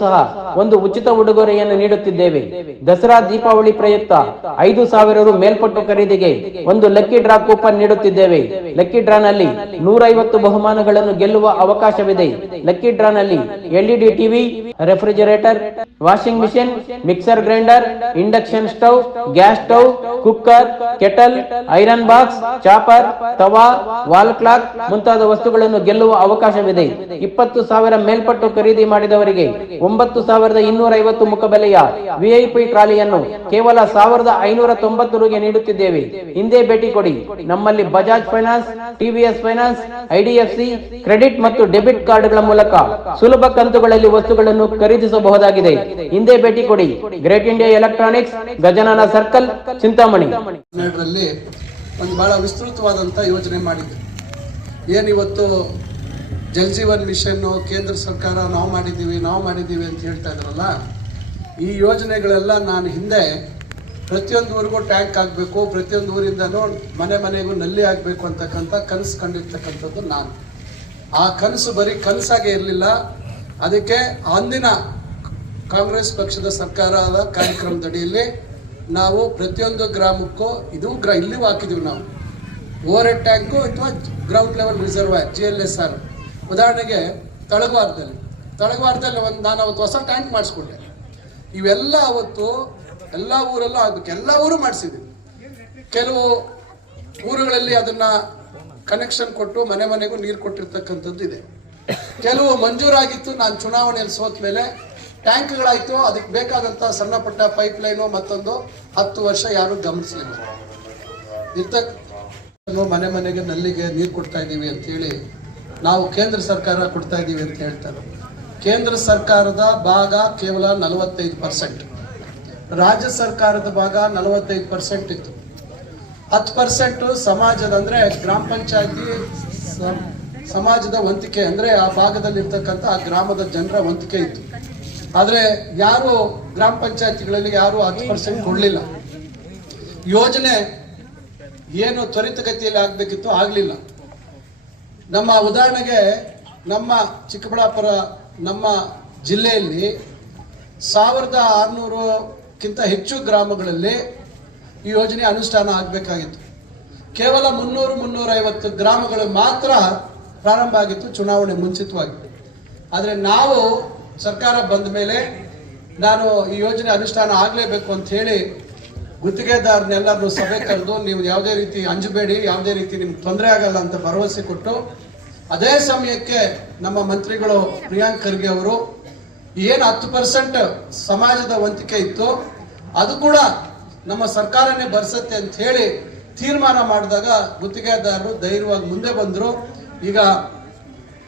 ಸಹ ಒಂದು ಉಚಿತ ಉಡುಗೊರೆಯನ್ನು ನೀಡುತ್ತಿದ್ದೇವೆ. ದಸರಾ ದೀಪಾವಳಿ ಪ್ರಯುಕ್ತ ಐದು ಸಾವಿರ ರು ಮೇಲ್ಪಟ್ಟು ಖರೀದಿಗೆ ಒಂದು ಲಕ್ಕಿ ಡ್ರಾ ಕೂಪನ್ ನೀಡುತ್ತಿದ್ದೇವೆ. ಲಕ್ಕಿ ಡ್ರಾ ನಲ್ಲಿ ನೂರೈವತ್ತು ಬಹುಮಾನಗಳನ್ನು ಗೆಲ್ಲುವ ಅವಕಾಶವಿದೆ. ಲಕ್ಕಿ ಡ್ರಾ ನಲ್ಲಿ LED TV, refrigerator, washing machine, mixer grinder, induction stove, gas stove, cooker, kettle, iron box, chopper, ತವಾ, ವಾಲ್ ಕ್ಲಾಕ್ ಮುಂತಾದ ವಸ್ತುಗಳನ್ನು ಗೆಲ್ಲುವ ಅವಕಾಶವಿದೆ. ಇಪ್ಪತ್ತು ಸಾವಿರ ಮೇಲ್ಪಟ್ಟು ಖರೀದಿ ಮಾಡಿದವರಿಗೆ ಒಂಬತ್ತು ಸಾವಿರದ ಇನ್ನೂರ ಐವತ್ತು ಮುಖಬೆಲೆಯ ವಿಐಪಿ ಟ್ರಾಲಿಯನ್ನು ಕೇವಲ ಸಾವಿರದ ಐನೂರ ತೊಂಬತ್ತು ನೀಡುತ್ತಿದ್ದೇವೆ. ಹಿಂದೆ ಭೇಟಿ ಕೊಡಿ. ನಮ್ಮಲ್ಲಿ Bajaj finance TVS finance IDFC credit ಮತ್ತು ಡೆಬಿಟ್ ಕಾರ್ಡ್ಗಳ ಮೂಲಕ ಸುಲಭ ಕಂತುಗಳಲ್ಲಿ ವಸ್ತುಗಳನ್ನು ಖರೀದಿಸಬಹುದಾಗಿದೆ. ಹಿಂದೆ ಭೇಟಿ ಕೊಡಿ. Great India Electronics, Gajanana circle, Chintamani. ಒಂದು ಬಹಳ ವಿಸ್ತೃತವಾದಂತಹ ಯೋಜನೆ ಮಾಡಿದ್ದೆ. ಏನಿವತ್ತು ಜಲ್ ಜೀವನ್ ಮಿಷನ್ನು ಕೇಂದ್ರ ಸರ್ಕಾರ ನಾವು ಮಾಡಿದ್ದೀವಿ ನಾವು ಮಾಡಿದ್ದೀವಿ ಅಂತ ಹೇಳ್ತಾ ಇದ್ರಲ್ಲ, ಈ ಯೋಜನೆಗಳೆಲ್ಲ ನಾನು ಹಿಂದೆ ಪ್ರತಿಯೊಂದು ಊರಿಗೂ ಟ್ಯಾಂಕ್ ಆಗಬೇಕು, ಪ್ರತಿಯೊಂದು ಊರಿಂದನೂ ಮನೆ ಮನೆಗೂ ನಲ್ಲಿ ಆಗಬೇಕು ಅಂತಕ್ಕಂಥ ಕನಸು ಕಂಡಿರ್ತಕ್ಕಂಥದ್ದು ನಾನು. ಆ ಕನಸು ಬರೀ ಕನಸಾಗೆ ಇರಲಿಲ್ಲ, ಅದಕ್ಕೆ ಅಂದಿನ ಕಾಂಗ್ರೆಸ್ ಪಕ್ಷದ ಸರ್ಕಾರದ ಕಾರ್ಯಕ್ರಮದಡಿಯಲ್ಲಿ ನಾವು ಪ್ರತಿಯೊಂದು ಗ್ರಾಮಕ್ಕೂ, ಇದು ಗ್ರ ಇಲ್ಲಿಯೂ ಹಾಕಿದ್ದೀವಿ ನಾವು. ಓವರ್ ಟ್ಯಾಂಕು ಅಥವಾ ground level reserve G L S R ಉದಾಹರಣೆಗೆ ತಳಗವಾರದಲ್ಲಿ. ತಳಗವಾರದಲ್ಲಿ ಒಂದು ನಾನು ಅವತ್ತು ಹೊಸ ಟ್ಯಾಂಕ್ ಮಾಡಿಸ್ಕೊಂಡೆ. ಇವೆಲ್ಲ ಅವತ್ತು ಎಲ್ಲ ಊರಲ್ಲೂ ಆಗ್ಬೇಕು. ಎಲ್ಲ ಊರು ಮಾಡಿಸಿದ್ವಿ ಕೆಲವು ಊರುಗಳಲ್ಲಿ ಅದನ್ನ ಕನೆಕ್ಷನ್ ಕೊಟ್ಟು ಮನೆ ಮನೆಗೂ ನೀರು ಕೊಟ್ಟಿರ್ತಕ್ಕಂಥದ್ದು ಇದೆ. ಕೆಲವು ಮಂಜೂರಾಗಿತ್ತು, ನಾನು ಚುನಾವಣೆಯಲ್ಲಿ ಸೋತ ಮೇಲೆ ಟ್ಯಾಂಕ್ಗಳಾಯ್ತು ಅದಕ್ಕೆ ಬೇಕಾದಂಥ ಸಣ್ಣ ಪುಟ್ಟ ಪೈಪ್ ಲೈನು ಮತ್ತೊಂದು ಹತ್ತು ವರ್ಷ ಯಾರು ಗಮನಿಸಲಿಲ್ಲ. ಇರ್ತಕ್ಕ ಮನೆ ಮನೆಗೆ ನಲ್ಲಿಗೆ ನೀರು ಕೊಡ್ತಾ ಇದ್ದೀವಿ ಅಂತೇಳಿ ನಾವು ಕೇಂದ್ರ ಸರ್ಕಾರ ಕೊಡ್ತಾ ಇದ್ದೀವಿ ಅಂತ ಹೇಳ್ತಾರೆ. ಕೇಂದ್ರ ಸರ್ಕಾರದ ಭಾಗ ಕೇವಲ ನಲವತ್ತೈದು ಪರ್ಸೆಂಟ್. ರಾಜ್ಯ ಸರ್ಕಾರದ ಭಾಗ ನಲವತ್ತೈದು ಪರ್ಸೆಂಟ್ ಇತ್ತು. ಹತ್ತು ಪರ್ಸೆಂಟು ಸಮಾಜದ ಅಂದರೆ ಗ್ರಾಮ ಪಂಚಾಯತಿ ಸಮಾಜದ ವಂತಿಕೆ ಅಂದರೆ ಆ ಭಾಗದಲ್ಲಿರ್ತಕ್ಕಂಥ ಆ ಗ್ರಾಮದ ಜನರ ವಂತಿಕೆ ಇತ್ತು. ಆದರೆ ಯಾರು ಗ್ರಾಮ ಪಂಚಾಯತಿಗಳಲ್ಲಿ ಯಾರು ಹತ್ತು ಪರ್ಸೆಂಟ್ ಕೊಡಲಿಲ್ಲ. ಯೋಜನೆ ಏನು ತ್ವರಿತಗತಿಯಲ್ಲಿ ಆಗಬೇಕಿತ್ತು, ಆಗಲಿಲ್ಲ. ನಮ್ಮ ಉದಾಹರಣೆಗೆ ನಮ್ಮ ಚಿಕ್ಕಬಳ್ಳಾಪುರ, ನಮ್ಮ ಜಿಲ್ಲೆಯಲ್ಲಿ ಸಾವಿರದ ಆರುನೂರಕ್ಕಿಂತ ಹೆಚ್ಚು ಗ್ರಾಮಗಳಲ್ಲಿ ಈ ಯೋಜನೆ ಅನುಷ್ಠಾನ ಆಗಬೇಕಾಗಿತ್ತು. ಕೇವಲ ಮುನ್ನೂರು ಮುನ್ನೂರೈವತ್ತು ಗ್ರಾಮಗಳು ಮಾತ್ರ ಪ್ರಾರಂಭ ಆಗಿತ್ತು, ಚುನಾವಣೆ ಮುಂಚಿತವಾಗಿ ಆದರೆ ನಾವು ಸರ್ಕಾರ ಬಂದ ಮೇಲೆ ನಾನು ಈ ಯೋಜನೆ ಅನುಷ್ಠಾನ ಆಗಲೇಬೇಕು ಅಂತ ಹೇಳಿ ಗುತ್ತಿಗೆದಾರನ್ನೆಲ್ಲರನ್ನು ಸಭೆ ಕರೆದು ನೀವು ಯಾವುದೇ ರೀತಿ ಅಂಜಬೇಡಿ, ಯಾವುದೇ ರೀತಿ ನಿಮ್ಗೆ ತೊಂದರೆ ಆಗಲ್ಲ ಅಂತ ಭರವಸೆ ಕೊಟ್ಟು ಅದೇ ಸಮಯಕ್ಕೆ ನಮ್ಮ ಮಂತ್ರಿಗಳು ಪ್ರಿಯಾಂಕ್ ಖರ್ಗೆ ಅವರು ಏನು ಹತ್ತು ಪರ್ಸೆಂಟ್ ಸಮಾಜದ ವಂತಿಕೆ ಇತ್ತು, ಅದು ಕೂಡ ನಮ್ಮ ಸರ್ಕಾರನೇ ಬರ್ಸತ್ತೆ ಅಂತ ಹೇಳಿ ತೀರ್ಮಾನ ಮಾಡಿದಾಗ ಗುತ್ತಿಗೆದಾರರು ಧೈರ್ಯವಾಗಿ ಮುಂದೆ ಬಂದರು. ಈಗ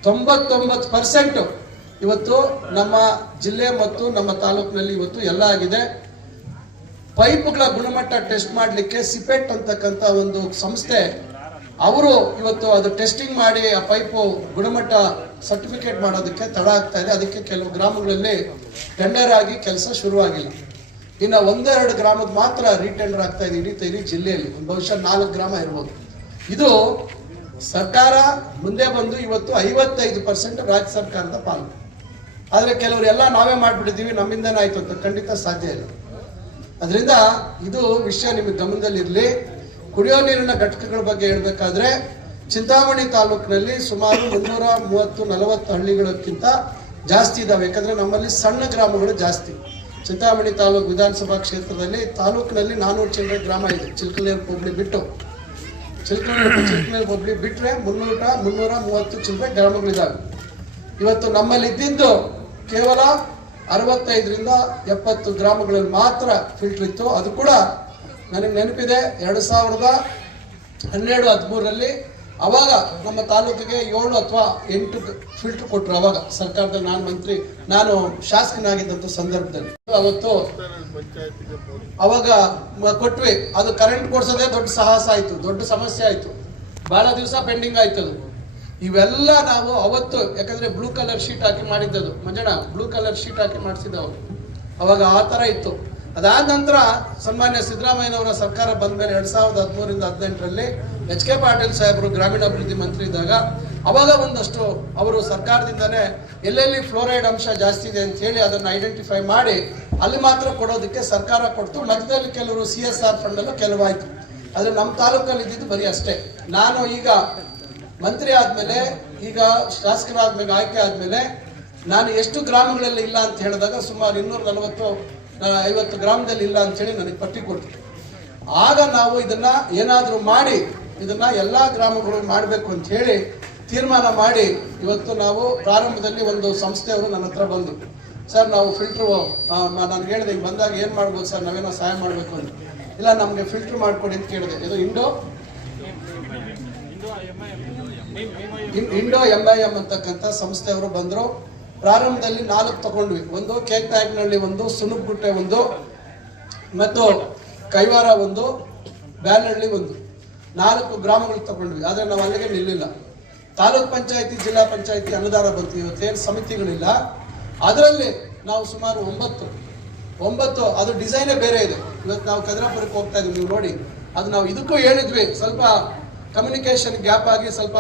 ತೊಂಬತ್ತೊಂಬತ್ತು ಪರ್ಸೆಂಟ್ ಇವತ್ತು ನಮ್ಮ ಜಿಲ್ಲೆ ಮತ್ತು ನಮ್ಮ ತಾಲೂಕಿನಲ್ಲಿ ಇವತ್ತು ಎಲ್ಲ ಆಗಿದೆ. ಪೈಪ್ಗಳ ಗುಣಮಟ್ಟ ಟೆಸ್ಟ್ ಮಾಡಲಿಕ್ಕೆ ಸಿಪೆಟ್ ಅಂತಕ್ಕಂಥ ಒಂದು ಸಂಸ್ಥೆ, ಅವರು ಇವತ್ತು ಅದು ಟೆಸ್ಟಿಂಗ್ ಮಾಡಿ ಆ ಪೈಪು ಗುಣಮಟ್ಟ ಸರ್ಟಿಫಿಕೇಟ್ ಮಾಡೋದಕ್ಕೆ ತಡ ಆಗ್ತಾ ಇದೆ. ಅದಕ್ಕೆ ಕೆಲವು ಗ್ರಾಮಗಳಲ್ಲಿ ಟೆಂಡರ್ ಆಗಿ ಕೆಲಸ ಶುರುವಾಗಿಲ್ಲ. ಇನ್ನು ಒಂದೆರಡು ಗ್ರಾಮದ ಮಾತ್ರ ರೀಟೆಂಡರ್ ಆಗ್ತಾ ಇದೆ ಇಡೀ ಇಡೀ ಜಿಲ್ಲೆಯಲ್ಲಿ. ಒಂದು ಬಹುಶಃ ನಾಲ್ಕು ಗ್ರಾಮ ಇರ್ಬೋದು. ಇದು ಸರ್ಕಾರ ಮುಂದೆ ಬಂದು ಇವತ್ತು ಐವತ್ತೈದು ಪರ್ಸೆಂಟ್ ರಾಜ್ಯ ಸರ್ಕಾರದ ಪಾಲು. ಆದರೆ ಕೆಲವರು ಎಲ್ಲ ನಾವೇ ಮಾಡಿಬಿಟ್ಟಿದ್ದೀವಿ, ನಮ್ಮಿಂದನೇ ಆಯಿತು ಅಂತ ಖಂಡಿತ ಸಾಧ್ಯ ಇಲ್ಲ. ಅದರಿಂದ ಇದು ವಿಷಯ ನಿಮ್ಮ ಗಮನದಲ್ಲಿರಲಿ. ಕುಡಿಯೋ ನೀರಿನ ಘಟಕಗಳ ಬಗ್ಗೆ ಹೇಳಬೇಕಾದ್ರೆ, ಚಿಂತಾಮಣಿ ತಾಲೂಕಿನಲ್ಲಿ ಸುಮಾರು ಮುನ್ನೂರ ಮೂವತ್ತು ನಲವತ್ತು ಹಳ್ಳಿಗಳಕ್ಕಿಂತ ಜಾಸ್ತಿ ಇದಾವೆ. ಯಾಕಂದರೆ ನಮ್ಮಲ್ಲಿ ಸಣ್ಣ ಗ್ರಾಮಗಳು ಜಾಸ್ತಿ. ಚಿಂತಾಮಣಿ ತಾಲೂಕು ವಿಧಾನಸಭಾ ಕ್ಷೇತ್ರದಲ್ಲಿ ತಾಲೂಕಿನಲ್ಲಿ ನಾನ್ನೂರು ಚಿಲ್ಲರೆ ಗ್ರಾಮ ಇದೆ. ಚಿಲ್ಕಲೇರ್ ಹೋಬಳಿ ಬಿಟ್ಟು. ಚಿಲ್ಕಲೇರ್ ಚಿಲ್ಕಲೇರ್ ಹೋಬಳಿ ಬಿಟ್ಟರೆ ಮುನ್ನೂರ ಮುನ್ನೂರ ಮೂವತ್ತು ಚಿಲ್ಲರೆ ಗ್ರಾಮಗಳಿದ್ದಾವೆ ಇವತ್ತು ನಮ್ಮಲ್ಲಿ ಇದ್ದಿದ್ದು ಕೇವಲ ಅರವತ್ತೈದರಿಂದ ಎಪ್ಪತ್ತು ಗ್ರಾಮಗಳಲ್ಲಿ ಮಾತ್ರ ಫಿಲ್ಟರ್ ಇತ್ತು. ಅದು ಕೂಡ ನನಗೆ ನೆನಪಿದೆ. ಎರಡು ಸಾವಿರದ ಹನ್ನೆರಡು, ಹದಿಮೂರರಲ್ಲಿ ಅವಾಗ ನಮ್ಮ ತಾಲೂಕಿಗೆ ಏಳು ಅಥವಾ ಎಂಟು ಫಿಲ್ಟರ್ ಕೊಟ್ಟರು ಅವಾಗ. ಸರ್ಕಾರದಲ್ಲಿ ನಾನು ಮಂತ್ರಿ, ನಾನು ಶಾಸಕನಾಗಿದ್ದಂಥ ಸಂದರ್ಭದಲ್ಲಿ. ಅವತ್ತು ಅವಾಗ ಕೊಟ್ವಿ. ಅದು ಕರೆಂಟ್ ಕೊಡ್ಸೋದೇ ದೊಡ್ಡ ಸಾಹಸ ಆಯಿತು. ದೊಡ್ಡ ಸಮಸ್ಯೆ ಆಯಿತು. ಭಾಳ ದಿವಸ ಪೆಂಡಿಂಗ್ ಆಯಿತು ಅದು ಇವೆಲ್ಲ ನಾವು ಅವತ್ತು, ಯಾಕಂದ್ರೆ ಬ್ಲೂ ಕಲರ್ ಶೀಟ್ ಹಾಕಿ ಮಾಡಿದ್ದದು. ಮಂಜಣ್ಣ ಬ್ಲೂ ಕಲರ್ ಶೀಟ್ ಹಾಕಿ ಮಾಡಿಸಿದ್ದವು ಅವಾಗ ಆ ಥರ ಇತ್ತು. ಅದಾದ ನಂತರ ಸನ್ಮಾನ್ಯ ಸಿದ್ದರಾಮಯ್ಯನವರ ಸರ್ಕಾರ ಬಂದ ಮೇಲೆ ಎರಡು ಸಾವಿರದ ಹದಿಮೂರಿಂದ ಹದಿನೆಂಟರಲ್ಲಿ ಎಚ್ ಕೆ ಪಾಟೀಲ್ ಸಾಹೇಬರು ಗ್ರಾಮೀಣಾಭಿವೃದ್ಧಿ ಮಂತ್ರಿ ಇದ್ದಾಗ ಅವಾಗ ಒಂದಷ್ಟು ಅವರು ಸರ್ಕಾರದಿಂದನೇ ಎಲ್ಲೆಲ್ಲಿ ಫ್ಲೋರೈಡ್ ಅಂಶ ಜಾಸ್ತಿ ಇದೆ ಅಂತ ಹೇಳಿ ಅದನ್ನು ಐಡೆಂಟಿಫೈ ಮಾಡಿ ಅಲ್ಲಿ ಮಾತ್ರ ಕೊಡೋದಕ್ಕೆ ಸರ್ಕಾರ ಕೊಡ್ತು. ಮಧ್ಯದಲ್ಲಿ ಕೆಲವರು ಸಿ ಎಸ್ ಆರ್ ಫಂಡಲ್ಲೂ ಕೆಲವಾಯ್ತು. ಆದ್ರೆ ನಮ್ಮ ತಾಲೂಕಲ್ಲಿ ಇದ್ದಿದ್ದು ಬರೀ ಅಷ್ಟೇ. ನಾನು ಈಗ ಮಂತ್ರಿ ಆದ್ಮೇಲೆ, ಈಗ ಶಾಸಕರಾದ್ಮೇಲೆ, ಆಯ್ಕೆ ಆದ್ಮೇಲೆ ನಾನು ಎಷ್ಟು ಗ್ರಾಮಗಳಲ್ಲಿ ಇಲ್ಲ ಅಂತ ಹೇಳಿದಾಗ ಸುಮಾರು ಇನ್ನೂರ ನಲವತ್ತು ಐವತ್ತು ಗ್ರಾಮದಲ್ಲಿ ಇಲ್ಲ ಅಂತ ಹೇಳಿ ನನಗೆ ಪಟ್ಟಿ ಕೊಟ್ಟರು ಆಗ ನಾವು ಇದನ್ನ ಏನಾದರೂ ಮಾಡಿ, ಇದನ್ನ ಎಲ್ಲಾ ಗ್ರಾಮಗಳು ಮಾಡಬೇಕು ಅಂತ ಹೇಳಿ ತೀರ್ಮಾನ ಮಾಡಿ ಇವತ್ತು ನಾವು ಪ್ರಾರಂಭದಲ್ಲಿ ಒಂದು ಸಂಸ್ಥೆಯವರು ನನ್ನ ಹತ್ರ ಬಂದು, ಸರ್, ನಾವು ಫಿಲ್ಟ್ರು ನಾನು ಹೇಳಿದೆ ಈಗ ಬಂದಾಗ ಏನು ಮಾಡ್ಬೋದು ಸರ್, ನಾವೇನೋ ಸಹಾಯ ಮಾಡಬೇಕು ಅಂತ. ಇಲ್ಲ, ನಮಗೆ ಫಿಲ್ಟರ್ ಮಾಡಿಕೊಡಿ ಅಂತ ಕೇಳಿದೆ. ಇದು Indo Indo M I M ಅಂತಕ್ಕಂಥ ಸಂಸ್ಥೆಯವರು ಬಂದರು. ಪ್ರಾರಂಭದಲ್ಲಿ ನಾಲ್ಕು ತಗೊಂಡ್ವಿ. ಒಂದು ಕೇಕ್ನಾಯಕನಹಳ್ಳಿ ಒಂದು ಸುನುಗುಟ್ಟೆ ಒಂದು, ಮತ್ತು ಕೈವಾರ ಒಂದು ಬ್ಯಾನಹಳ್ಳಿ ಒಂದು. ನಾಲ್ಕು ಗ್ರಾಮಗಳು ತಗೊಂಡ್ವಿ. ಆದರೆ ನಾವು ಅಲ್ಲಿಗೆ ನಿಲ್ಲಿಲ್ಲ. ತಾಲೂಕ್ ಪಂಚಾಯತಿ, ಜಿಲ್ಲಾ ಪಂಚಾಯತಿ ಅನುದಾನ ಬಂತು ಇವತ್ತೇನು ಸಮಿತಿಗಳಿಲ್ಲ. ಅದರಲ್ಲಿ ನಾವು ಸುಮಾರು ಒಂಬತ್ತು. ಒಂಬತ್ತು, ಅದು ಡಿಸೈನೇ ಬೇರೆ ಇದೆ. ಇವತ್ತು ನಾವು ಕದ್ರಾಪುರಕ್ಕೆ ಹೋಗ್ತಾ ಇದ್ದೀವಿ ನೀವು ನೋಡಿ. ಅದು ನಾವು ಇದಕ್ಕೂ ಹೇಳಿದ್ವಿ. ಸ್ವಲ್ಪ ಕಮ್ಯುನಿಕೇಶನ್ ಗ್ಯಾಪ್ ಆಗಿ ಸ್ವಲ್ಪ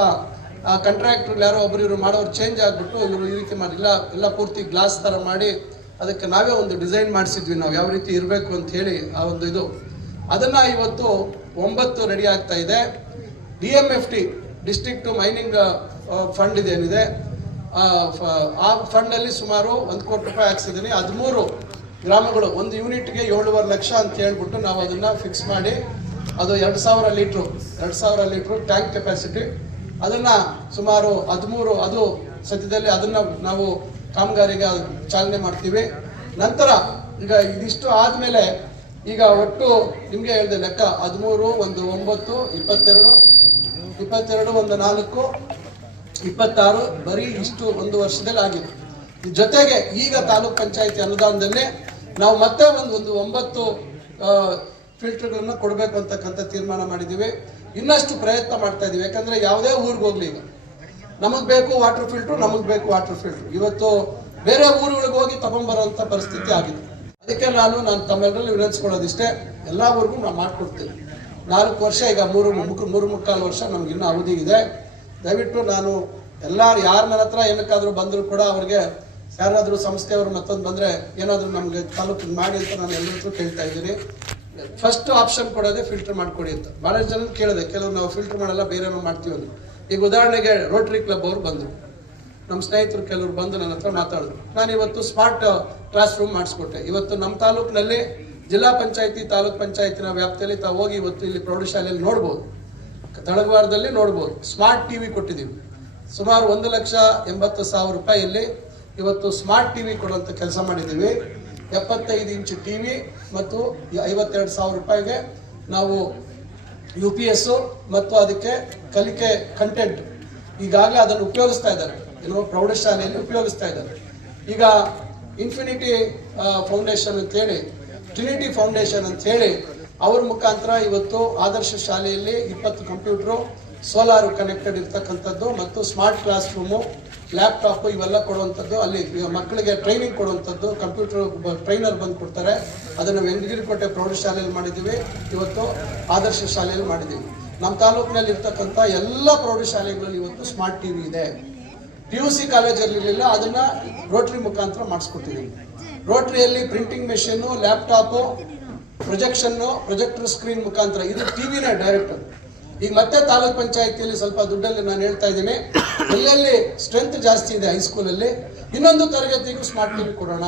ಕಾಂಟ್ರಾಕ್ಟರ್ ಯಾರೋ ಒಬ್ರು ಇವರು ಮಾಡೋರು ಚೇಂಜ್ ಆಗಿಬಿಟ್ಟು ಇವರು ಈ ರೀತಿ ಮಾಡಿಲ್ಲ ಎಲ್ಲ ಪೂರ್ತಿ ಗ್ಲಾಸ್ ಥರ ಮಾಡಿ, ಅದಕ್ಕೆ ನಾವೇ ಒಂದು ಡಿಸೈನ್ ಮಾಡಿಸಿದ್ವಿ ನಾವು, ಯಾವ ರೀತಿ ಇರಬೇಕು ಅಂತ ಹೇಳಿ ಆ ಒಂದು ಇದು. ಅದನ್ನು ಇವತ್ತು ಒಂಬತ್ತು ರೆಡಿ ಆಗ್ತಾ ಇದೆ. D M F T district mining fund ಇದೇನಿದೆ. ಆ ಫಂಡಲ್ಲಿ ಸುಮಾರು ಒಂದು ಕೋಟಿ ರೂಪಾಯಿ ಹಾಕ್ಸಿದ್ದೀನಿ ಹದಿಮೂರು ಗ್ರಾಮಗಳು, ಒಂದು ಯೂನಿಟ್ಗೆ ಏಳುವರೆ ಲಕ್ಷ ಅಂತ ಹೇಳ್ಬಿಟ್ಟು ನಾವು ಅದನ್ನು ಫಿಕ್ಸ್ ಮಾಡಿ ಅದು ಎರಡು ಸಾವಿರ ಲೀಟ್ರು, ಎರಡು ಸಾವಿರ ಲೀಟ್ರು ಟ್ಯಾಂಕ್ ಕೆಪಾಸಿಟಿ. ಅದನ್ನ ಸುಮಾರು ಹದಿಮೂರು, ಅದು ಸದ್ಯದಲ್ಲಿ ಅದನ್ನ ನಾವು ಕಾಮಗಾರಿಗೆ ಚಾಲನೆ ಮಾಡ್ತೀವಿ. ನಂತರ ಈಗ ಇದಿಷ್ಟು ಆದಮೇಲೆ ಈಗ ಒಟ್ಟು ನಿಮಗೆ ಹೇಳಿದೆ ಲೆಕ್ಕ, ಹದಿಮೂರು, ಒಂದು ಒಂಬತ್ತು, ಇಪ್ಪತ್ತೆರಡು ಇಪ್ಪತ್ತೆರಡು, ಒಂದು ನಾಲ್ಕು, ಇಪ್ಪತ್ತಾರು, ಬರೀ ಇಷ್ಟು ಒಂದು ವರ್ಷದಲ್ಲಿ ಆಗಿದೆ. ಜೊತೆಗೆ ಈಗ ತಾಲೂಕ್ ಪಂಚಾಯತಿ ಅನುದಾನದಲ್ಲಿ ನಾವು ಮತ್ತೆ ಒಂದು ಒಂದು ಒಂಬತ್ತು ಫಿಲ್ಟರ್ಗಳನ್ನ ಕೊಡಬೇಕು ಅಂತಕ್ಕಂಥ ತೀರ್ಮಾನ ಮಾಡಿದ್ದೀವಿ. ಇನ್ನಷ್ಟು ಪ್ರಯತ್ನ ಮಾಡ್ತಾ ಇದೀವಿ. ಯಾಕಂದ್ರೆ ಯಾವುದೇ ಊರಿಗೆ ಹೋಗ್ಲಿ ಈಗ. ನಮಗೆ ಬೇಕು ವಾಟರ್ ಫಿಲ್ಟರ್ ನಮಗೆ ಬೇಕು ವಾಟರ್ ಫಿಲ್ಟರ್ ಇವತ್ತು ಬೇರೆ ಊರುಗಳಿಗೆ ಹೋಗಿ ತಗೊಂಡ್ಬರೋಂಥ ಪರಿಸ್ಥಿತಿ ಆಗಿದೆ. ಅದಕ್ಕೆ ನಾನು ನಾನು ತಮ್ಮೆಲ್ಲರಲ್ಲಿ ವಿನಂತಿಸ್ಕೊಳ್ಳೋದಿಷ್ಟೇ, ಎಲ್ಲ ಊರಿಗೂ ನಾವು ಮಾಡ್ಕೊಡ್ತೀನಿ. ನಾಲ್ಕು ವರ್ಷ, ಈಗ ಮೂರು ಮುಕ್, ಮೂರು ಮುಕ್ಕಾಲು ವರ್ಷ ನಮ್ಗೆ ಇನ್ನೂ ಅವಧಿ ಇದೆ. ದಯವಿಟ್ಟು ನಾನು ಎಲ್ಲಾರು ಯಾರ ನನ್ನ ಹತ್ರ ಏನಕ್ಕಾದರೂ ಬಂದರೂ ಕೂಡ ಅವ್ರಿಗೆ ಯಾರಾದರೂ ಸಂಸ್ಥೆಯವರು ಮತ್ತೊಂದು ಬಂದರೆ ಏನಾದರೂ ನಮಗೆ ತಾಲೂಕು ಮಾಡಿ ಅಂತ ನಾನು ಎಲ್ಲರ ಹತ್ರ ಕೇಳ್ತಾ ಇದ್ದೀನಿ. ಫಸ್ಟ್ ಆಪ್ಷನ್ ಕೊಡೋದೇ ಫಿಲ್ಟರ್ ಮಾಡ್ಕೊಡಿ ಅಂತ. ಭಾಳಷ್ಟು ಜನ ಕೇಳಿದೆ ಕೆಲವು ನಾವು ಫಿಲ್ಟರ್ ಮಾಡಲ್ಲ ಬೇರೆನೋ ಮಾಡ್ತೀವಿ ಅಂತ ಈಗ ಉದಾಹರಣೆಗೆ ರೋಟರಿ ಕ್ಲಬ್ ಅವರು ಬಂದರು. ನಮ್ಮ ಸ್ನೇಹಿತರು ಕೆಲವರು ಬಂದು ನನ್ನ ಹತ್ರ ಮಾತಾಡಿದ್ರು. ನಾನು ಇವತ್ತು ಸ್ಮಾರ್ಟ್ ಕ್ಲಾಸ್ ರೂಮ್ ಮಾಡಿಸ್ಕೊಟ್ಟೆ. ಇವತ್ತು ನಮ್ಮ ತಾಲೂಕಿನಲ್ಲಿ ಜಿಲ್ಲಾ ಪಂಚಾಯತಿ, ತಾಲೂಕ್ ಪಂಚಾಯತಿನ ವ್ಯಾಪ್ತಿಯಲ್ಲಿ ತಾವು ಹೋಗಿ ಇವತ್ತು ಇಲ್ಲಿ ಪ್ರೌಢಶಾಲೆಯಲ್ಲಿ ನೋಡ್ಬೋದು. ತಳಗವಾರದಲ್ಲಿ ನೋಡ್ಬೋದು. ಸ್ಮಾರ್ಟ್ ಟಿವಿ ಕೊಟ್ಟಿದ್ದೀವಿ. ಸುಮಾರು ಒಂದು ಲಕ್ಷ ಎಂಬತ್ತು ಸಾವಿರ ರೂಪಾಯಿಯಲ್ಲಿ ಇವತ್ತು ಸ್ಮಾರ್ಟ್ ಟಿವಿ ಕೊಡುವಂಥ ಕೆಲಸ ಮಾಡಿದ್ದೀವಿ. ಎಪ್ಪತ್ತೈದು ಇಂಚ್ ಟಿವಿ ಮತ್ತು ಐವತ್ತೆರಡು ಸಾವಿರ ರೂಪಾಯಿಗೆ ನಾವು ಯು ಪಿ ಎಸ್ ಮತ್ತು ಅದಕ್ಕೆ ಕಲಿಕೆ ಕಂಟೆಂಟ್ ಈಗಾಗಲೇ ಅದನ್ನು ಉಪಯೋಗಿಸ್ತಾ ಇದ್ದಾರೆ. ಏನೋ ಪ್ರೌಢಶಾಲೆಯಲ್ಲಿ ಉಪಯೋಗಿಸ್ತಾ ಇದ್ದಾರೆ. ಈಗ ಇನ್ಫಿನಿಟಿ ಫೌಂಡೇಶನ್ ಅಂತೇಳಿ ಟ್ರಿನಿಟಿ ಫೌಂಡೇಶನ್ ಅಂತ ಹೇಳಿ, ಅವ್ರ ಮುಖಾಂತರ ಇವತ್ತು ಆದರ್ಶ ಶಾಲೆಯಲ್ಲಿ ಇಪ್ಪತ್ತು ಕಂಪ್ಯೂಟ್ರು ಸೋಲಾರ್ ಕನೆಕ್ಟೆಡ್ ಇರ್ತಕ್ಕಂಥದ್ದು ಮತ್ತು ಸ್ಮಾರ್ಟ್ ಕ್ಲಾಸ್ ರೂಮು ಲ್ಯಾಪ್ಟಾಪ್ ಇವೆಲ್ಲ ಕೊಡುವಂಥದ್ದು ಅಲ್ಲಿ ಮಕ್ಕಳಿಗೆ ಟ್ರೈನಿಂಗ್ ಕೊಡುವಂಥದ್ದು ಕಂಪ್ಯೂಟರ್ ಟ್ರೈನರ್ ಬಂದು ಕೊಡ್ತಾರೆ. ಅದನ್ನು ಕೋಟೆ ಪ್ರೌಢಶಾಲೆಯಲ್ಲಿ ಮಾಡಿದ್ದೀವಿ. ಇವತ್ತು ಆದರ್ಶ ಶಾಲೆಯಲ್ಲಿ ಮಾಡಿದ್ದೀವಿ. ನಮ್ಮ ತಾಲೂಕಿನಲ್ಲಿ ಇರ್ತಕ್ಕಂಥ ಎಲ್ಲ ಪ್ರೌಢಶಾಲೆಗಳಲ್ಲಿ ಇವತ್ತು ಸ್ಮಾರ್ಟ್ ಟಿವಿ ಇದೆ. ಪಿ ಯು ಸಿ ಕಾಲೇಜಲ್ಲಿ ಇರಲಿಲ್ಲ, ಅದನ್ನ ರೋಟ್ರಿ ಮುಖಾಂತರ ಮಾಡಿಸ್ಕೊಟ್ಟಿದ್ದೀವಿ. ರೋಟ್ರಿಯಲ್ಲಿ printing machine laptop projection projector screen ಮುಖಾಂತರ. ಇದು ಟಿ ವಿನೇ ಡೈರೆಕ್ಟ್ ಈಗ ಮತ್ತೆ ತಾಲೂಕ್ ಪಂಚಾಯತಿಯಲ್ಲಿ ಸ್ವಲ್ಪ ದುಡ್ಡಲ್ಲಿ ನಾನು ಹೇಳ್ತಾ ಇದ್ದೀನಿ. ಎಲ್ಲೆಲ್ಲಿ ಸ್ಟ್ರೆಂತ್ ಜಾಸ್ತಿ ಇದೆ ಹೈಸ್ಕೂಲಲ್ಲಿ ಇನ್ನೊಂದು ತರಗತಿಗೂ ಸ್ಮಾರ್ಟ್ ಟಿವಿ ಕೊಡೋಣ.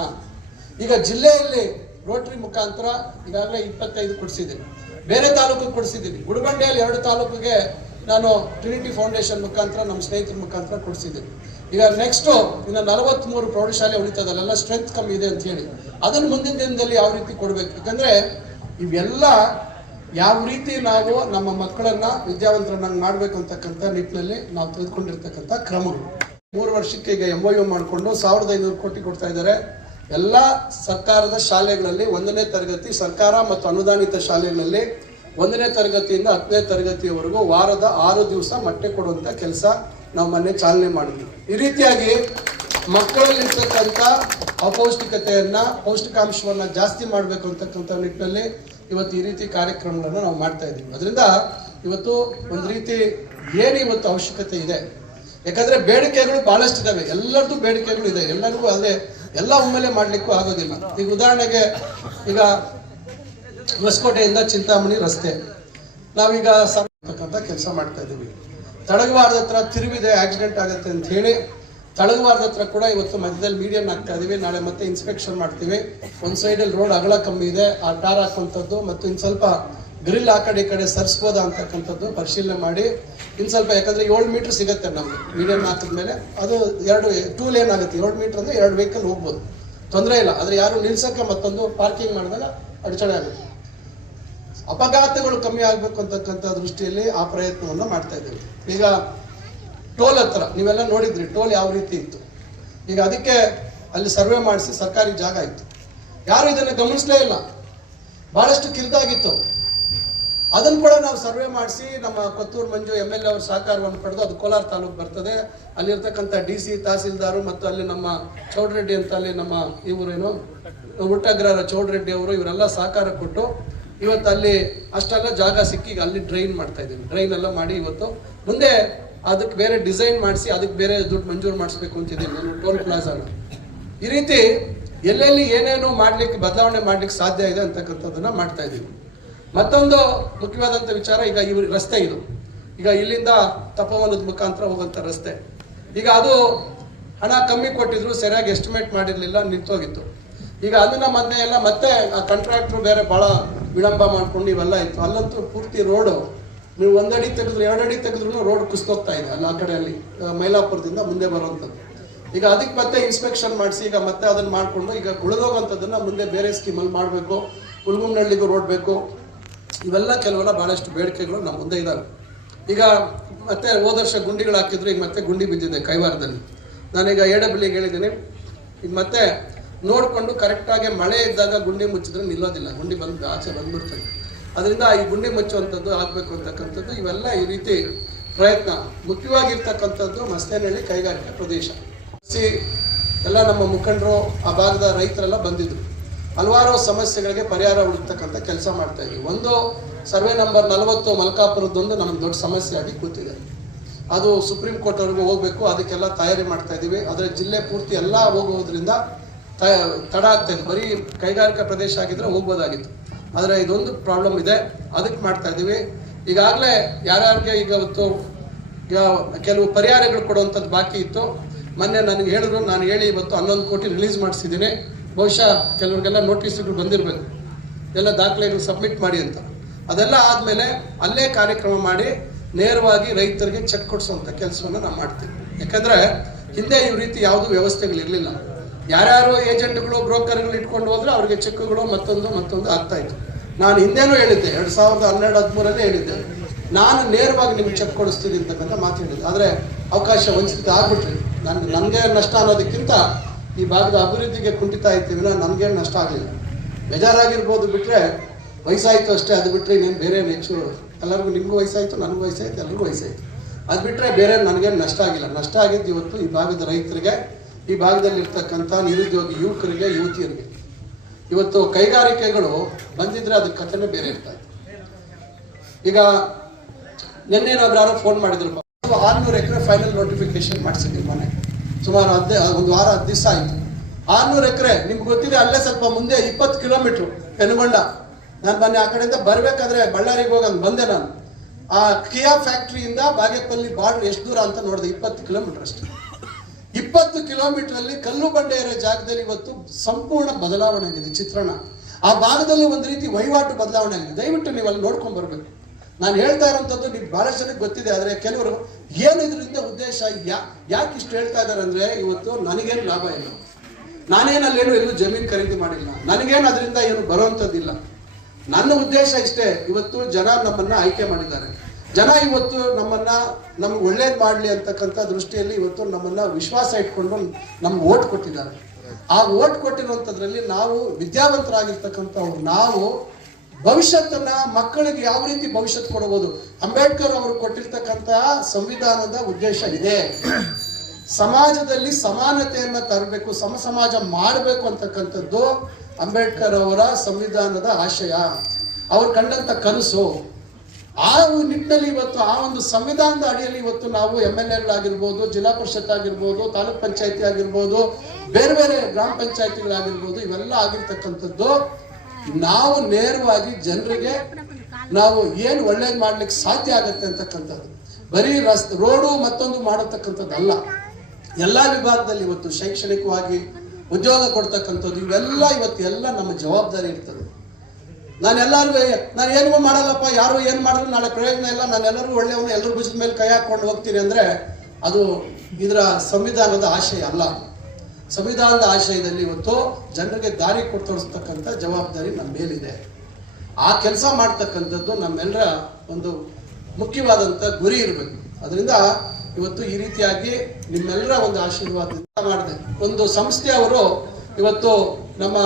ಈಗ ಜಿಲ್ಲೆಯಲ್ಲಿ ರೋಟರಿ ಮುಖಾಂತರ ಈಗಾಗಲೇ ಇಪ್ಪತ್ತೈದು ಕೊಡಿಸಿದ್ದೀನಿ. ಬೇರೆ ತಾಲೂಕಿಗೆ ಕೊಡಿಸಿದ್ದೀನಿ. ಗುಡಿಬಂಡೆಯಲ್ಲಿ ಎರಡು ತಾಲೂಕಿಗೆ ನಾನು ಟ್ರಿನಿಟಿ ಫೌಂಡೇಶನ್ ಮುಖಾಂತರ, ನಮ್ಮ ಸ್ನೇಹಿತರ ಮುಖಾಂತರ ಕೊಡಿಸಿದ್ದೀನಿ. ಈಗ ನೆಕ್ಸ್ಟು ಇನ್ನು ನಲವತ್ತ್ಮೂರು ಪ್ರೌಢಶಾಲೆ ಉಳಿತದಲ್ಲೆಲ್ಲ ಸ್ಟ್ರೆಂತ್ ಕಮ್ಮಿ ಇದೆ ಅಂತ ಹೇಳಿ. ಅದನ್ನು ಮುಂದಿನ ದಿನದಲ್ಲಿ ಯಾವ ರೀತಿ ಕೊಡಬೇಕು? ಯಾಕಂದರೆ ಇವೆಲ್ಲ ಯಾವ ರೀತಿ ನಾವು ನಮ್ಮ ಮಕ್ಕಳನ್ನ ವಿದ್ಯಾವಂತರನ್ನಾಗಿ ಮಾಡ್ಬೇಕು ಅಂತಕ್ಕಂಥ ನಿಟ್ಟಿನಲ್ಲಿ ನಾವು ತೆಗೆದುಕೊಂಡಿರ್ತಕ್ಕಂಥ ಕ್ರಮಗಳು. ಮೂರು ವರ್ಷಕ್ಕೆ ಈಗ ಎಂ ಯು ಮಾಡಿಕೊಂಡು ಸಾವಿರದ ಐನೂರು ಕೋಟಿ ಕೊಡ್ತಾ ಇದ್ದಾರೆ. ಎಲ್ಲ ಸರ್ಕಾರದ ಶಾಲೆಗಳಲ್ಲಿ ಒಂದನೇ ತರಗತಿ ಸರ್ಕಾರ ಮತ್ತು ಅನುದಾನಿತ ಶಾಲೆಗಳಲ್ಲಿ ಒಂದನೇ ತರಗತಿಯಿಂದ ಹತ್ತನೇ ತರಗತಿಯವರೆಗೂ ವಾರದ ಆರು ದಿವಸ ಮೊಟ್ಟೆ ಕೊಡುವಂಥ ಕೆಲಸ ನಾವು ಮೊನ್ನೆ ಚಾಲನೆ ಮಾಡಿದ್ವಿ. ಈ ರೀತಿಯಾಗಿ ಮಕ್ಕಳಲ್ಲಿರ್ತಕ್ಕಂಥ ಅಪೌಷ್ಟಿಕತೆಯನ್ನು, ಪೌಷ್ಟಿಕಾಂಶವನ್ನ ಜಾಸ್ತಿ ಮಾಡಬೇಕು ಅಂತಕ್ಕಂಥ ನಿಟ್ಟಿನಲ್ಲಿ ಇವತ್ತು ಈ ರೀತಿ ಕಾರ್ಯಕ್ರಮಗಳನ್ನು ನಾವು ಮಾಡ್ತಾ ಇದ್ದೀವಿ. ಅದರಿಂದ ಇವತ್ತು ಒಂದು ರೀತಿ ಏನು ಇವತ್ತು ಅವಶ್ಯಕತೆ ಇದೆ. ಯಾಕಂದ್ರೆ ಬೇಡಿಕೆಗಳು ಬಹಳಷ್ಟು ಇದಾವೆ. ಎಲ್ಲರದ್ದು ಬೇಡಿಕೆಗಳು ಇದೆ. ಎಲ್ಲರಿಗೂ ಅದೇ ಎಲ್ಲ ಒಮ್ಮೆಲೆ ಮಾಡ್ಲಿಕ್ಕೂ ಆಗೋದಿಲ್ಲ. ಈಗ ಉದಾಹರಣೆಗೆ ಈಗ ಹೊಸಕೋಟೆಯಿಂದ ಚಿಂತಾಮಣಿ ರಸ್ತೆ. ನಾವೀಗ ಅಂತಕ್ಕಂಥ ಕೆಲಸ ಮಾಡ್ತಾ ಇದ್ದೀವಿ. ತಡಗವಾರದ ಹತ್ರ ತಿರುವಿದೆ, ಆಕ್ಸಿಡೆಂಟ್ ಆಗುತ್ತೆ ಅಂತ ಹೇಳಿ ತಳಗವಾರದ ಹತ್ರ ಕೂಡ ಇವತ್ತು ಮಧ್ಯದಲ್ಲಿ ಮೀಡಿಯನ್ ಹಾಕ್ತಾ ಇದೀವಿ. ನಾಳೆ ಮತ್ತೆ ಇನ್ಸ್ಪೆಕ್ಷನ್ ಮಾಡ್ತೀವಿ. ಒಂದ್ ಸೈಡಲ್ಲಿ ರೋಡ್ ಅಗಲ ಕಮ್ಮಿ ಇದೆ. ಆ ಟಾರ್ ಹಾಕುವಂಥದ್ದು ಮತ್ತು ಇನ್ನು ಸ್ವಲ್ಪ ಗ್ರಿಲ್ ಆ ಕಡೆ ಈ ಕಡೆ ಸರಿಸ್ಬೋದಾ ಅಂತಕ್ಕಂಥದ್ದು ಪರಿಶೀಲನೆ ಮಾಡಿ. ಇನ್ನು ಸ್ವಲ್ಪ ಯಾಕಂದ್ರೆ ಏಳು ಮೀಟರ್ ಸಿಗುತ್ತೆ ನಮಗೆ ಮೀಡಿಯಂ ಹಾಕಿದ್ಮೇಲೆ ಅದು ಎರಡು ಟೂ ಲೇನ್ ಆಗುತ್ತೆ. ಏಳು ಮೀಟರ್ ಅಂದ್ರೆ ಎರಡು ವೆಹಿಕಲ್ ಹೋಗ್ಬೋದು. ತೊಂದರೆ ಇಲ್ಲ. ಆದ್ರೆ ಯಾರು ನಿಲ್ಸಕ್ಕೆ ಮತ್ತೊಂದು ಪಾರ್ಕಿಂಗ್ ಮಾಡಿದಾಗ ಅಡಚಣೆ ಆಗುತ್ತೆ. ಅಪಘಾತಗಳು ಕಮ್ಮಿ ಆಗಬೇಕು ಅಂತಕ್ಕಂಥ ದೃಷ್ಟಿಯಲ್ಲಿ ಆ ಪ್ರಯತ್ನವನ್ನು ಮಾಡ್ತಾ ಇದ್ದೀವಿ. ಈಗ ಟೋಲ್ ಹತ್ರ, ನೀವೆಲ್ಲ ನೋಡಿದ್ರಿ, ಟೋಲ್ ಯಾವ ರೀತಿ ಇತ್ತು. ಈಗ ಅದಕ್ಕೆ ಅಲ್ಲಿ ಸರ್ವೆ ಮಾಡಿಸಿ ಸರ್ಕಾರಿ ಜಾಗ ಇತ್ತು. ಯಾರು ಇದನ್ನು ಗಮನಿಸಲೇ ಇಲ್ಲ. ಬಹಳಷ್ಟು ಕಿರಿದಾಗಿತ್ತು. ಅದನ್ನು ಕೂಡ ನಾವು ಸರ್ವೆ ಮಾಡಿಸಿ ನಮ್ಮ Kothur Manju M L A ಅವ್ರ ಸಹಕಾರವನ್ನು ಪಡೆದು ಅದು ಕೋಲಾರ ತಾಲೂಕು ಬರ್ತದೆ. ಅಲ್ಲಿರ್ತಕ್ಕಂಥ ಡಿ ಸಿ ತಹಸೀಲ್ದಾರು ಮತ್ತು ಅಲ್ಲಿ ನಮ್ಮ ಚೌಡ್ರೆಡ್ಡಿ ಅಂತ ಅಲ್ಲಿ ನಮ್ಮ ಇವರೇನು ಹುಟ್ಟಗ್ರಹರ ಚೌಡ್ರೆಡ್ಡಿ ಅವರು ಇವರೆಲ್ಲ ಸಹಕಾರ ಕೊಟ್ಟು ಇವತ್ತು ಅಲ್ಲಿ ಅಷ್ಟೆಲ್ಲ ಜಾಗ ಸಿಕ್ಕಿ ಅಲ್ಲಿ ಡ್ರೈನ್ ಮಾಡ್ತಾ ಇದ್ದೀನಿ. ಡ್ರೈನ್ ಎಲ್ಲ ಮಾಡಿ ಇವತ್ತು ಮುಂದೆ ಅದಕ್ಕೆ ಬೇರೆ ಡಿಸೈನ್ ಮಾಡಿಸಿ, ಅದಕ್ಕೆ ಬೇರೆ ದುಡ್ಡು ಮಂಜೂರು ಮಾಡಿಸ್ಬೇಕು ಅಂತಿದ್ದೀನಿ ನಾನು ಟೋಲ್ ಪ್ಲಾಜಾನ ಈ ರೀತಿ ಎಲ್ಲೆಲ್ಲಿ ಏನೇನು ಮಾಡ್ಲಿಕ್ಕೆ, ಬದಲಾವಣೆ ಮಾಡ್ಲಿಕ್ಕೆ ಸಾಧ್ಯ ಇದೆ ಅಂತಕ್ಕಂಥದ್ದನ್ನು ಮಾಡ್ತಾ ಇದ್ದೀನಿ. ಮತ್ತೊಂದು ಮುಖ್ಯವಾದಂಥ ವಿಚಾರ ಈಗ ಇವ್ರ ರಸ್ತೆ ಇದು. ಈಗ ಇಲ್ಲಿಂದ ತಪ್ಪವನದ ಮುಖಾಂತರ ಹೋಗುವಂಥ ರಸ್ತೆ. ಈಗ ಅದು ಹಣ ಕಮ್ಮಿ ಕೊಟ್ಟಿದ್ರು, ಸರಿಯಾಗಿ ಎಸ್ಟಿಮೇಟ್ ಮಾಡಿರಲಿಲ್ಲ, ನಿಂತೋಗಿತ್ತು. ಈಗ ಅದನ್ನ ಮೊನ್ನೆ ಎಲ್ಲ ಮತ್ತೆ ಆ ಕಾಂಟ್ರಾಕ್ಟ್ರು ಬೇರೆ ಬಹಳ ವಿಳಂಬ ಮಾಡ್ಕೊಂಡು ಇವೆಲ್ಲ ಇತ್ತು. ಅಲ್ಲಂತೂ ಪೂರ್ತಿ ರೋಡು ನೀವು ಒಂದಡಿ ತೆಗೆದ್ರು, ಎರಡಡಿ ತೆಗೆದ್ರು ರೋಡ್ ಕುಸ್ತೋಗ್ತಾ ಇದೆ ಅಲ್ಲ ಆ ಕಡೆ ಅಲ್ಲಿ ಮೈಲಾಪುರದಿಂದ ಮುಂದೆ ಬರುವಂಥದ್ದು. ಈಗ ಅದಕ್ಕೆ ಮತ್ತೆ ಇನ್ಸ್ಪೆಕ್ಷನ್ ಮಾಡಿಸಿ, ಈಗ ಮತ್ತೆ ಅದನ್ನ ಮಾಡಿಕೊಂಡು, ಈಗ ಉಳಿದೋಗೋಂಥದ್ದನ್ನು ಮುಂದೆ ಬೇರೆ ಸ್ಕೀಮಲ್ಲಿ ಮಾಡಬೇಕು. ಹುಲ್ಗುಮ್ನಳ್ಳಿಗೂ ರೋಡ್ ಬೇಕು. ಇವೆಲ್ಲ ಕೆಲವೆಲ್ಲ ಬಹಳಷ್ಟು ಬೇಡಿಕೆಗಳು ನಮ್ಮ ಮುಂದೆ ಇದ್ದಾವೆ ಈಗ ಮತ್ತೆ ಹೋದ ವರ್ಷ ಗುಂಡಿಗಳು ಹಾಕಿದ್ರು, ಈಗ ಮತ್ತೆ ಗುಂಡಿ ಬಿದ್ದಿದೆ ಕೈವಾರದಲ್ಲಿ. ನಾನೀಗ ಎ ಡಬ್ಲ್ಯೂಗೆ ಹೇಳಿದ್ದೀನಿ. ಈಗ ಮತ್ತೆ ನೋಡಿಕೊಂಡು ಕರೆಕ್ಟಾಗಿ ಮಳೆ ಇದ್ದಾಗ ಗುಂಡಿ ಮುಚ್ಚಿದ್ರೆ ನಿಲ್ಲೋದಿಲ್ಲ. ಗುಂಡಿ ಬಂದು ಆಚೆ ಬಂದ್ಬಿಡ್ತದೆ. ಅದರಿಂದ ಈ ಗುಂಡಿ ಮುಚ್ಚುವಂಥದ್ದು ಆಗಬೇಕು ಅಂತಕ್ಕಂಥದ್ದು ಇವೆಲ್ಲ ಈ ರೀತಿ ಪ್ರಯತ್ನ. ಮುಖ್ಯವಾಗಿರ್ತಕ್ಕಂಥದ್ದು ಮಸ್ತೇನಹಳ್ಳಿ ಕೈಗಾರಿಕಾ ಪ್ರದೇಶ. ಸಿ, ಎಲ್ಲ ನಮ್ಮ ಮುಖಂಡರು, ಆ ಭಾಗದ ರೈತರೆಲ್ಲ ಬಂದಿದ್ರು. ಹಲವಾರು ಸಮಸ್ಯೆಗಳಿಗೆ ಪರಿಹಾರ ಹುಡುಕ್ತಕ್ಕಂಥ ಕೆಲಸ ಮಾಡ್ತಾ ಇದ್ವಿ. ಒಂದು, ಸರ್ವೆ ನಂಬರ್ ನಲವತ್ತು ಮಲ್ಕಾಪುರದೊಂದು ನಮ್ಮ ದೊಡ್ಡ ಸಮಸ್ಯೆ ಆಗಿ ಕೂತಿದೆ. ಅದು ಸುಪ್ರೀಂ ಕೋರ್ಟ್ ಹೋಗಬೇಕು ಹೋಗ್ಬೇಕು, ಅದಕ್ಕೆಲ್ಲ ತಯಾರಿ ಮಾಡ್ತಾ ಇದ್ದೀವಿ. ಆದರೆ ಜಿಲ್ಲೆ ಪೂರ್ತಿ ಎಲ್ಲ ಹೋಗುವುದರಿಂದ ತಡ ಆಗ್ತಾ ಇತ್ತು ಬರೀ ಕೈಗಾರಿಕಾ ಪ್ರದೇಶ ಆಗಿದ್ರೆ ಹೋಗ್ಬೋದಾಗಿತ್ತು. ಆದರೆ ಇದೊಂದು ಪ್ರಾಬ್ಲಮ್ ಇದೆ. ಅದಕ್ಕೆ ಮಾಡ್ತಾ ಇದ್ದೀವಿ. ಈಗಾಗಲೇ ಯಾರ್ಯಾರಿಗೆ ಈಗ ಇವತ್ತು ಕೆಲವು ಪರಿಹಾರಗಳು ಕೊಡುವಂಥದ್ದು ಬಾಕಿ ಇತ್ತು. ಮೊನ್ನೆ ನನಗೆ ಹೇಳಿದ್ರು, ನಾನು ಹೇಳಿ ಇವತ್ತು ಹನ್ನೊಂದು ಕೋಟಿ ರಿಲೀಸ್ ಮಾಡಿಸಿದ್ದೀನಿ. ಬಹುಶಃ ಕೆಲವರಿಗೆಲ್ಲ ನೋಟಿಸ್ಗಳು ಬಂದಿರಬೇಕು. ಎಲ್ಲ ದಾಖಲೆಗಳು ಸಬ್ಮಿಟ್ ಮಾಡಿ ಅಂತ. ಅದೆಲ್ಲ ಆದಮೇಲೆ ಅಲ್ಲೇ ಕಾರ್ಯಕ್ರಮ ಮಾಡಿ ನೇರವಾಗಿ ರೈತರಿಗೆ ಚೆಕ್ ಕೊಡಿಸುವಂಥ ಕೆಲಸವನ್ನು ನಾವು ಮಾಡ್ತೀವಿ ಯಾಕಂದರೆ ಹಿಂದೆ ಈ ರೀತಿ ಯಾವುದೂ ವ್ಯವಸ್ಥೆಗಳಿರಲಿಲ್ಲ. ಯಾರ್ಯಾರು ಏಜೆಂಟ್ಗಳು, ಬ್ರೋಕರ್ಗಳು ಇಟ್ಕೊಂಡು ಹೋದ್ರೆ ಅವ್ರಿಗೆ ಚೆಕ್ಗಳು ಮತ್ತೊಂದು ಮತ್ತೊಂದು ಆಗ್ತಾ ಇತ್ತು. ನಾನು ಹಿಂದೆನೂ ಹೇಳಿದ್ದೆ, ಎರಡು ಸಾವಿರದ ಹನ್ನೆರಡು, ಹದಿಮೂರಲ್ಲೇ ಹೇಳಿದ್ದೆ. ನಾನು ನೇರವಾಗಿ ನಿಮ್ಗೆ ಚೆಕ್ ಕೊಡಿಸ್ತೀನಿ ಅಂತಕ್ಕಂಥ ಮಾತು ಹೇಳಿದ್ದೆ. ಆದರೆ ಅವಕಾಶ ವಂಚಿತ ಆಗ್ಬಿಟ್ರಿ ನನ್, ನನಗೆ ನಷ್ಟ ಅನ್ನೋದಕ್ಕಿಂತ ಈ ಭಾಗದ ಅಭಿವೃದ್ಧಿಗೆ ಕುಂಠಿತ ಆಯ್ತೀವಿ ನನಗೇನು ನಷ್ಟ ಆಗಲಿಲ್ಲ. ಬೇಜಾರಾಗಿರ್ಬೋದು ಬಿಟ್ರೆ ವಯಸ್ಸಾಯಿತು ಅಷ್ಟೇ, ಅದು ಬಿಟ್ರೆ ಇನ್ನೇನು ಬೇರೆ ಹೆಚ್ಚು ಎಲ್ಲರಿಗೂ ನಿಮಗೂ ವಯಸ್ಸಾಯಿತು, ನನಗೂ ವಯಸ್ಸಾಯ್ತು ಎಲ್ರಿಗೂ ವಯಸ್ಸಾಯಿತು. ಅದು ಬಿಟ್ರೆ ಬೇರೆ ನನಗೇನು ನಷ್ಟ ಆಗಿಲ್ಲ. ನಷ್ಟ ಆಗಿದ್ದು ಇವತ್ತು ಈ ಭಾಗದ ರೈತರಿಗೆ ಈ ಭಾಗದಲ್ಲಿರ್ತಕ್ಕಂಥ ನಿರುದ್ಯೋಗಿ ಯುವಕರಿಗೆ, ಯುವತಿಯರಿಗೆ. ಇವತ್ತು ಕೈಗಾರಿಕೆಗಳು ಬಂದಿದ್ರೆ ಅದ್ರ ಕಥೆನೇ ಬೇರೆ ಇರ್ತಾ ಇತ್ತು ಈಗ ನಿನ್ನೆ ಯಾರೋ ಫೋನ್ ಮಾಡಿದ್ರು. ಆರ್ನೂರು ಎಕರೆ ಫೈನಲ್ ನೋಟಿಫಿಕೇಶನ್ ಮಾಡಿಸಿದ್ವಿ ಮನೆ. ಸುಮಾರು ಹದ್ದೆ, ಒಂದು ವಾರ ಹತ್ತು ದಿವಸ ಆಯ್ತು. ಆರ್ನೂರು ಎಕರೆ, ನಿಮ್ಗೆ ಗೊತ್ತಿದೆ, ಅಲ್ಲೇ ಸ್ವಲ್ಪ ಮುಂದೆ ಇಪ್ಪತ್ತು ಕಿಲೋಮೀಟ್ರು ಪೆನುಗೊಂಡ. ನಾನು ಬನ್ನಿ ಆ ಕಡೆಯಿಂದ ಬರಬೇಕಾದ್ರೆ ಬಳ್ಳಾರಿಗೆ ಹೋಗಂಗೆ ಬಂದೆ ನಾನು. ಆ ಕಿಯಾ ಫ್ಯಾಕ್ಟ್ರಿಯಿಂದ ಬಾಗೇಪಲ್ಲಿ ಬಾರ್ಡ್ರ್ ಎಷ್ಟು ದೂರ ಅಂತ ನೋಡಿದೆ, ಇಪ್ಪತ್ತು ಕಿಲೋಮೀಟರ್ ಅಷ್ಟೇ. ಇಪ್ಪತ್ತು ಕಿಲೋಮೀಟರ್ ಕಲ್ಲು ಬಂಡೆ ಇರೋ ಜಾಗದಲ್ಲಿ ಇವತ್ತು ಸಂಪೂರ್ಣ ಬದಲಾವಣೆ ಆಗಿದೆ ಚಿತ್ರಣ. ಆ ಭಾಗದಲ್ಲಿ ಒಂದು ರೀತಿ ವಹಿವಾಟು ಬದಲಾವಣೆ ಆಗಿದೆ. ದಯವಿಟ್ಟು ನೀವು ಅಲ್ಲಿ ನೋಡ್ಕೊಂಡು ಬರಬೇಕು. ನಾನು ಹೇಳ್ತಾ ಇರೋಂಥದ್ದು ನಿಮ್ಗೆ ಬಹಳಷ್ಟು ಜನಕ್ಕೆ ಗೊತ್ತಿದೆ, ಆದರೆ ಕೆಲವರು ಏನು ಇದರಿಂದ ಉದ್ದೇಶ ಯಾ, ಯಾಕೆ ಇಷ್ಟು ಹೇಳ್ತಾ ಇದ್ದಾರೆ ಅಂದ್ರೆ ಇವತ್ತು ನನಗೇನು ಲಾಭ ಇಲ್ಲ. ನಾನೇನು ಅಲ್ಲೇನು ಎಲ್ಲೂ ಜಮೀನು ಖರೀದಿ ಮಾಡಿಲ್ಲ. ನನಗೇನು ಅದರಿಂದ ಏನು ಬರುವಂಥದ್ದಿಲ್ಲ. ನನ್ನ ಉದ್ದೇಶ ಇಷ್ಟೇ, ಇವತ್ತು ಜನ ನಮ್ಮನ್ನ ಆಯ್ಕೆ ಮಾಡಿದ್ದಾರೆ. ಜನ ಇವತ್ತು ನಮ್ಮನ್ನ, ನಮ್ಗೆ ಒಳ್ಳೇದು ಮಾಡ್ಲಿ ಅಂತಕ್ಕಂಥ ದೃಷ್ಟಿಯಲ್ಲಿ ಇವತ್ತು ನಮ್ಮನ್ನ ವಿಶ್ವಾಸ ಇಟ್ಕೊಂಡು ನಮ್ಗೆ ಓಟ್ ಕೊಟ್ಟಿದ್ದಾರೆ. ಆ ಓಟ್ ಕೊಟ್ಟಿರುವಂಥದ್ರಲ್ಲಿ ನಾವು ವಿದ್ಯಾವಂತರಾಗಿರ್ತಕ್ಕಂಥವ್ರು ನಾವು ಭವಿಷ್ಯತ್ತನ್ನ ಮಕ್ಕಳಿಗೆ ಯಾವ ರೀತಿ ಭವಿಷ್ಯತ್ ಕೊಡಬಹುದು? ಅಂಬೇಡ್ಕರ್ ಅವರು ಕೊಟ್ಟಿರ್ತಕ್ಕಂತಹ ಸಂವಿಧಾನದ ಉದ್ದೇಶ ಇದೆ. ಸಮಾಜದಲ್ಲಿ ಸಮಾನತೆಯನ್ನ ತರಬೇಕು ಸಮ ಸಮಾಜ ಮಾಡಬೇಕು ಅಂತಕ್ಕಂಥದ್ದು ಅಂಬೇಡ್ಕರ್ ಅವರ ಸಂವಿಧಾನದ ಆಶಯ. ಅವ್ರು ಕಂಡಂತ ಕನಸು. ಆ ನಿಟ್ಟಿನಲ್ಲಿ ಇವತ್ತು, ಆ ಒಂದು ಸಂವಿಧಾನದ ಅಡಿಯಲ್ಲಿ ಇವತ್ತು ನಾವು ಎಂ ಎಲ್ ಎಗಳಾಗಿರ್ಬೋದು ಜಿಲ್ಲಾ ಪರಿಷತ್ ಆಗಿರ್ಬೋದು, ತಾಲೂಕ್ ಪಂಚಾಯತಿ ಆಗಿರ್ಬೋದು, ಬೇರೆ ಬೇರೆ ಗ್ರಾಮ ಪಂಚಾಯತಿಗಳಾಗಿರ್ಬೋದು, ಇವೆಲ್ಲ ಆಗಿರ್ತಕ್ಕಂಥದ್ದು, ನಾವು ನೇರವಾಗಿ ಜನರಿಗೆ ನಾವು ಏನು ಒಳ್ಳೇದು ಮಾಡ್ಲಿಕ್ಕೆ ಸಾಧ್ಯ ಆಗುತ್ತೆ ಅಂತಕ್ಕಂಥದ್ದು. ಬರೀ ರಸ್, ರೋಡು ಮತ್ತೊಂದು ಮಾಡತಕ್ಕಂಥದ್ದಲ್ಲ. ಎಲ್ಲ ವಿಭಾಗದಲ್ಲಿ ಇವತ್ತು ಶೈಕ್ಷಣಿಕವಾಗಿ ಉದ್ಯೋಗ ಕೊಡ್ತಕ್ಕಂಥದ್ದು, ಇವೆಲ್ಲ ಇವತ್ತು ಎಲ್ಲ ನಮ್ಮ ಜವಾಬ್ದಾರಿ ಇರ್ತದೆ. ನಾನು ನಾನು ಏನೂ ಮಾಡಲ್ಲಪ್ಪ, ಯಾರು ಏನು ಮಾಡಿದ್ರು ನಾಳೆ ಪ್ರಯೋಜನ ಇಲ್ಲ ನಾನು ಎಲ್ಲರಿಗೂ ಒಳ್ಳೆಯವನು, ಎಲ್ಲರ ಭುಜದ ಮೇಲೆ ಕೈ ಹಾಕ್ಕೊಂಡು ಹೋಗ್ತೀನಿ ಅಂದರೆ ಅದು ಇದರ ಸಂವಿಧಾನದ ಆಶಯ ಅಲ್ಲ. ಸಂವಿಧಾನದ ಆಶಯದಲ್ಲಿ ಇವತ್ತು ಜನರಿಗೆ ದಾರಿ ಕೊಡ್ತೋರಿಸ್ತಕ್ಕಂಥ ಜವಾಬ್ದಾರಿ ನಮ್ಮ ಮೇಲಿದೆ. ಆ ಕೆಲಸ ಮಾಡ್ತಕ್ಕಂಥದ್ದು ನಮ್ಮೆಲ್ಲರ ಒಂದು ಮುಖ್ಯವಾದಂಥ ಗುರಿ ಇರಬೇಕು. ಅದರಿಂದ ಇವತ್ತು ಈ ರೀತಿಯಾಗಿ ನಿಮ್ಮೆಲ್ಲರ ಒಂದು ಆಶೀರ್ವಾದ ಮಾಡಿದೆ. ಒಂದು ಸಂಸ್ಥೆಯವರು ಇವತ್ತು ನಮ್ಮ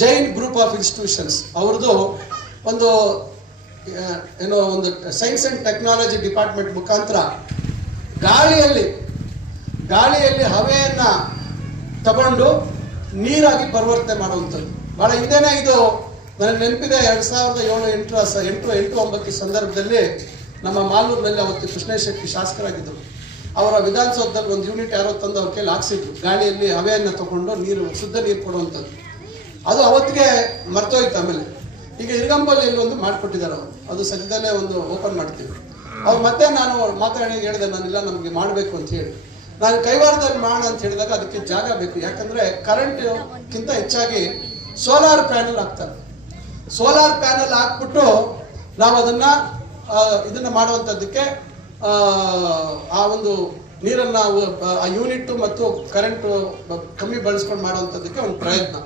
ಜೈನ್ ಗ್ರೂಪ್ ಆಫ್ ಇನ್ಸ್ಟಿಟ್ಯೂಷನ್ಸ್ ಅವ್ರದ್ದು ಒಂದು ಏನೋ ಒಂದು ಸೈನ್ಸ್ ಅಂಡ್ ಟೆಕ್ನಾಲಜಿ ಡಿಪಾರ್ಟ್ಮೆಂಟ್ ಮುಖಾಂತರ ಗಾಳಿಯಲ್ಲಿ ಗಾಳಿಯಲ್ಲಿ ಹವೆಯನ್ನ ತಗೊಂಡು ನೀರಾಗಿ ಪರಿವರ್ತನೆ ಮಾಡುವಂಥದ್ದು. ಬಹಳ ಹಿಂದೆನೇ ಇದು ನನಗೆ ನೆನಪಿದೆ ಎರಡ್ ಸಾವಿರದ ಏಳು ಎಂಟು ಎಂಟು ಎಂಟು ಒಂಬತ್ತು ಸಂದರ್ಭದಲ್ಲಿ ನಮ್ಮ ಮಾಲೂರಿನಲ್ಲಿ ಅವತ್ತು ಕೃಷ್ಣ ಶೆಟ್ಟಿ ಶಾಸಕರಾಗಿದ್ದರು. ಅವರ ವಿಧಾನಸೌಧದಲ್ಲಿ ಒಂದು ಯೂನಿಟ್ ಯಾರೋ ತಂದು ಅವ್ರ ಕೈಲಿ ಹಾಕ್ಸಿದ್ರು. ಗಾಳಿಯಲ್ಲಿ ಹವೆಯನ್ನು ತಗೊಂಡು ನೀರು, ಶುದ್ಧ ನೀರು ಕೊಡುವಂಥದ್ದು. ಅದು ಅವತ್ತಿಗೆ ಮರ್ತೋಯ್ತು ಆಮೇಲೆ. ಈಗ ಇರ್ಗಂಬಲ್ಲಿ ಒಂದು ಮಾಡಿಕೊಟ್ಟಿದ್ದಾರೆ ಅವರು. ಅದು ಸದ್ಯದಲ್ಲೇ ಒಂದು ಓಪನ್ ಮಾಡ್ತೀವಿ. ಅವ್ರು ಮತ್ತೆ ನಾನು ಮಾತಾಡಿ ಹೇಳಿದೆ ನಾನಿಲ್ಲ ನಮಗೆ ಮಾಡಬೇಕು ಅಂತ ಹೇಳಿ. ನಾನು ಕೈವಾರದಲ್ಲಿ ಮಾಡೋಣ ಅಂತ ಹೇಳಿದಾಗ ಅದಕ್ಕೆ ಜಾಗ ಬೇಕು. ಯಾಕಂದ್ರೆ ಕರೆಂಟ್ಗಿಂತ ಹೆಚ್ಚಾಗಿ ಸೋಲಾರ್ ಪ್ಯಾನೆಲ್ ಹಾಕ್ತಾರೆ ಸೋಲಾರ್ ಪ್ಯಾನೆಲ್ ಹಾಕ್ಬಿಟ್ಟು ನಾವು ಅದನ್ನ ಇದನ್ನು ಮಾಡುವಂಥದ್ದಕ್ಕೆ ಆ, ಒಂದು ನೀರನ್ನ ಆ ಯೂನಿಟ್ ಮತ್ತು ಕರೆಂಟ್ ಕಮ್ಮಿ ಬಳಸ್ಕೊಂಡು ಮಾಡುವಂಥದ್ದಕ್ಕೆ ಒಂದು ಪ್ರಯತ್ನ.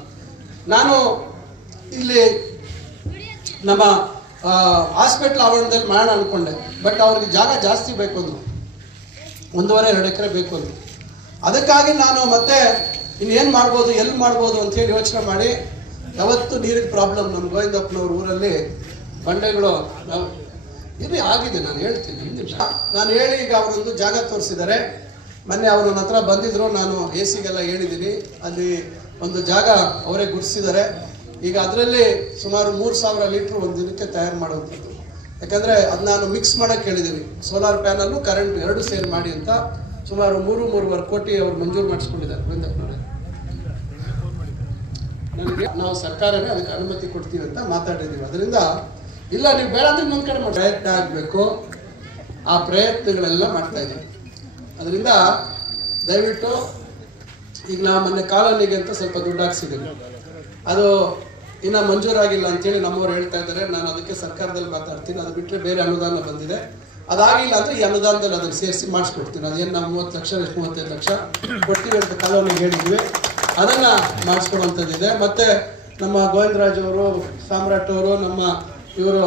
ನಾನು ಇಲ್ಲಿ ನಮ್ಮ ಹಾಸ್ಪಿಟ್ಲ್ ಆವರಣದಲ್ಲಿ ಮಾಡೋಣ ಅನ್ಕೊಂಡೆ. ಬಟ್ ಅವ್ರಿಗೆ ಜಾಗ ಜಾಸ್ತಿ ಬೇಕು ಅಂದ್ರು. ಒಂದೂವರೆ, ಎರಡು ಎಕರೆ ಬೇಕು ಅಂದ್ರು. ಅದಕ್ಕಾಗಿ ನಾನು ಮತ್ತೆ ಇನ್ನೇನು ಮಾಡ್ಬೋದು, ಎಲ್ಲಿ ಮಾಡ್ಬೋದು ಅಂತೇಳಿ ಯೋಚನೆ ಮಾಡಿ, ಯಾವತ್ತು ನೀರಿನ ಪ್ರಾಬ್ಲಮ್ ನಮ್ಮ ಗೋವಿಂದಪ್ಪನವ್ರ ಊರಲ್ಲಿ ಬಂಡೆಗಳು ಇಲ್ಲಿ ಆಗಿದೆ, ನಾನು ಹೇಳ್ತೀನಿ ನಾನು ಹೇಳಿ ಈಗ ಅವರೊಂದು ಜಾಗ ತೋರಿಸಿದ್ದಾರೆ. ಮೊನ್ನೆ ಅವರು ನನ್ನ ಹತ್ರ ಬಂದಿದ್ರು, ನಾನು ಎ ಸಿಗೆಲ್ಲ ಹೇಳಿದ್ದೀನಿ. ಅಲ್ಲಿ ಒಂದು ಜಾಗ ಅವರೇ ಗುರುಸಿದ್ದಾರೆ ಈಗ ಅದರಲ್ಲಿ ಸುಮಾರು ಮೂರು ಸಾವಿರ ಲೀಟ್ರ್ ಒಂದು ದಿನಕ್ಕೆ ತಯಾರು ಮಾಡುವಂಥದ್ದು. ಯಾಕಂದ್ರೆ ಅದು ನಾನು ಮಿಕ್ಸ್ ಮಾಡಕ್ಕೆ ಹೇಳಿದ್ದೀನಿ ಸೋಲಾರ್ ಪ್ಯಾನಲ್ಲು ಕರೆಂಟ್ ಎರಡು ಸೇಲ್ ಮಾಡಿ ಅಂತ ಸುಮಾರು ಮೂರು, ಮೂರುವರೆ ಕೋಟಿ ಅವರು ಮಂಜೂರು ಮಾಡಿಸ್ಕೊಂಡಿದ್ದಾರೆ ಗೋವಿಂದ ನನಗೆ ನಾವು ಸರ್ಕಾರನೇ ಅದಕ್ಕೆ ಅನುಮತಿ ಕೊಡ್ತೀವಿ ಅಂತ ಮಾತಾಡಿದ್ದೀವಿ ಅದರಿಂದ ಇಲ್ಲ, ನೀವು ಬೇಡ ಅಂದ್ರೆ ನಮ್ಮ ಕಡೆ ಪ್ರಯತ್ನ ಆಗಬೇಕು. ಆ ಪ್ರಯತ್ನಗಳೆಲ್ಲ ಮಾಡ್ತಾ ಇದ್ದೀವಿ ಅದರಿಂದ ದಯವಿಟ್ಟು ಈಗ ನಾ ಮೊನ್ನೆ ಕಾಲೋನಿಗೆ ಅಂತ ಸ್ವಲ್ಪ ದುಡ್ಡು ಹಾಕ್ಸಿದ್ದೀನಿ. ಅದು ಇನ್ನು ಮಂಜೂರಾಗಿಲ್ಲ ಅಂತೇಳಿ ನಮ್ಮವ್ರು ಹೇಳ್ತಾ ಇದ್ದಾರೆ. ನಾನು ಅದಕ್ಕೆ ಸರ್ಕಾರದಲ್ಲಿ ಮಾತಾಡ್ತೀನಿ. ಅದು ಬಿಟ್ಟರೆ ಬೇರೆ ಅನುದಾನ ಬಂದಿದೆ. ಅದಾಗಿಲ್ಲ ಅಂದ್ರೆ ಈ ಅನುದಾನದಲ್ಲಿ ಅದನ್ನು ಸೇರಿಸಿ ಮಾಡಿಸ್ಕೊಡ್ತೀನಿ. ಅದೇನು ನಾವು ಮೂವತ್ತು ಲಕ್ಷ ಮೂವತ್ತೈದು ಲಕ್ಷ ಕೊಡ್ತೀವಿ ಅಂತ ಕಾಲೋನಿಗೆ ಹೇಳಿದ್ವಿ. ಅದನ್ನು ಮಾಡಿಸ್ಕೊಡುವಂಥದ್ದಿದೆ. ಮತ್ತೆ ನಮ್ಮ ಗೋವಿಂದರಾಜ್ ಅವರು, ಸಾಮ್ರಾಟ್ ಅವರು, ನಮ್ಮ ಇವರು